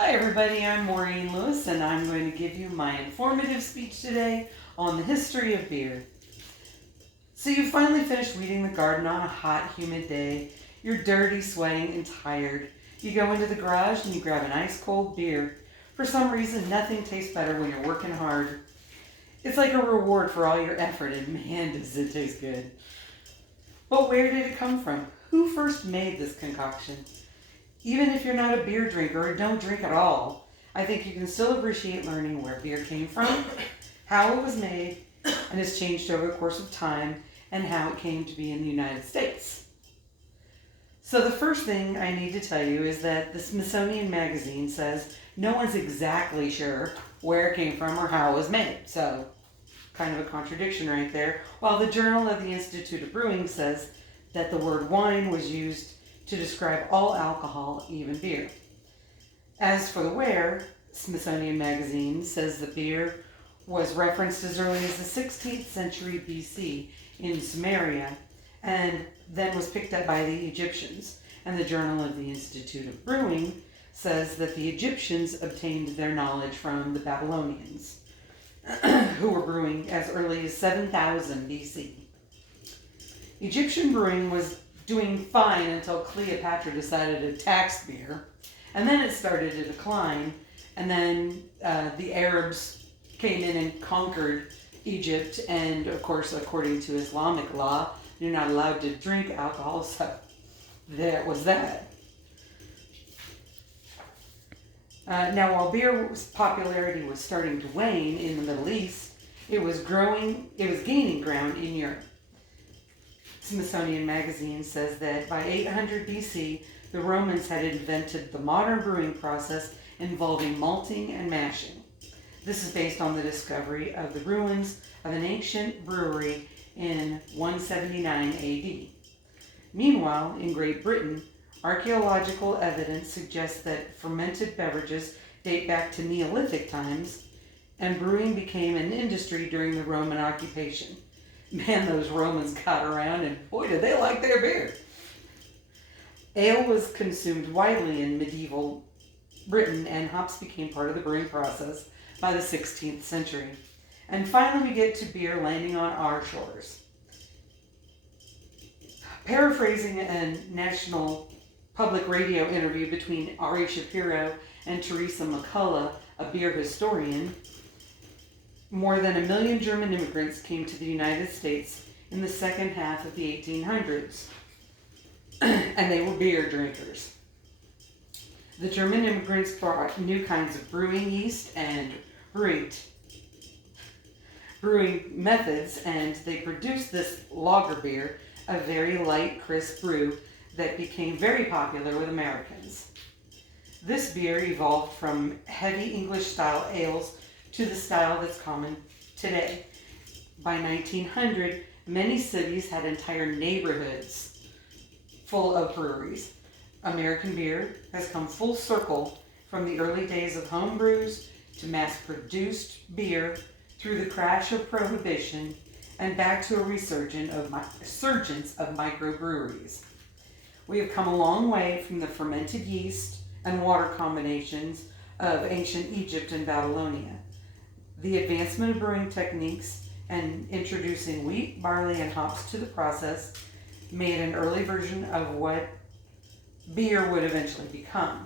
Hi everybody, I'm Maureen Lewis and I'm going to give you my informative speech today on the history of beer. So you finally finished weeding the garden on a hot, humid day. You're dirty, sweating, and tired. You go into the garage and you grab an ice cold beer. For some reason, nothing tastes better when you're working hard. It's like a reward for all your effort, and man, does it taste good. But where did it come from? Who first made this concoction? Even if you're not a beer drinker or don't drink at all, I think you can still appreciate learning where beer came from, how it was made, and has changed over the course of time, and how it came to be in the United States. So the first thing I need to tell you is that the Smithsonian Magazine says no one's exactly sure where it came from or how it was made. So kind of a contradiction right there. While the Journal of the Institute of Brewing says that the word wine was used to describe all alcohol, even beer. As for the where, Smithsonian Magazine says that beer was referenced as early as the 16th century BC in Sumeria, and then was picked up by the Egyptians. And the Journal of the Institute of Brewing says that the Egyptians obtained their knowledge from the Babylonians, who were brewing as early as 7000 BC. Egyptian brewing was doing fine until Cleopatra decided to tax beer, and then it started to decline, and then the Arabs came in and conquered Egypt, and of course, according to Islamic law, you're not allowed to drink alcohol, so that was that. Now, while beer's popularity was starting to wane in the Middle East, it was gaining ground in Europe. Smithsonian Magazine says that by 800 BC, the Romans had invented the modern brewing process involving malting and mashing. This is based on the discovery of the ruins of an ancient brewery in 179 AD. Meanwhile, in Great Britain, archaeological evidence suggests that fermented beverages date back to Neolithic times, and brewing became an industry during the Roman occupation. Man, those Romans got around, and boy, did they like their beer. Ale was consumed widely in medieval Britain, and hops became part of the brewing process by the 16th century. And finally, we get to beer landing on our shores. Paraphrasing a National Public Radio interview between Ari Shapiro and Teresa McCullough, a beer historian, more than 1 million German immigrants came to the United States in the second half of the 1800s, and they were beer drinkers. The German immigrants brought new kinds of brewing yeast and brewing methods, and they produced this lager beer, a very light, crisp brew that became very popular with Americans. This beer evolved from heavy English-style ales to the style that's common today. By 1900, many cities had entire neighborhoods full of breweries. American beer has come full circle from the early days of home brews to mass-produced beer through the crash of Prohibition and back to a resurgence of microbreweries. We have come a long way from the fermented yeast and water combinations of ancient Egypt and Babylonia. The advancement of brewing techniques and introducing wheat, barley, and hops to the process made an early version of what beer would eventually become.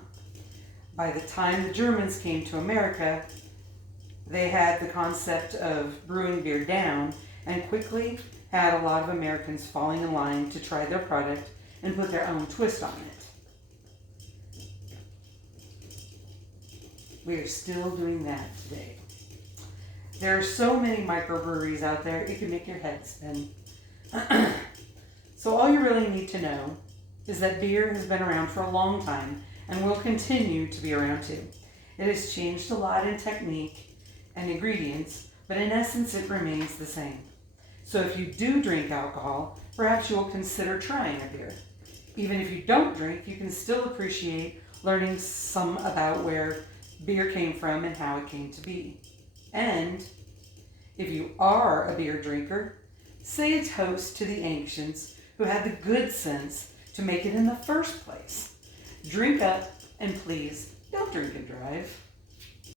By the time the Germans came to America, they had the concept of brewing beer down and quickly had a lot of Americans falling in line to try their product and put their own twist on it. We are still doing that today. There are so many microbreweries out there, it can make your head spin. So all you really need to know is that beer has been around for a long time and will continue to be around too. It has changed a lot in technique and ingredients, but in essence it remains the same. So if you do drink alcohol, perhaps you will consider trying a beer. Even if you don't drink, you can still appreciate learning some about where beer came from and how it came to be. And if you are a beer drinker, say a toast to the ancients who had the good sense to make it in the first place. Drink up, and please don't drink and drive.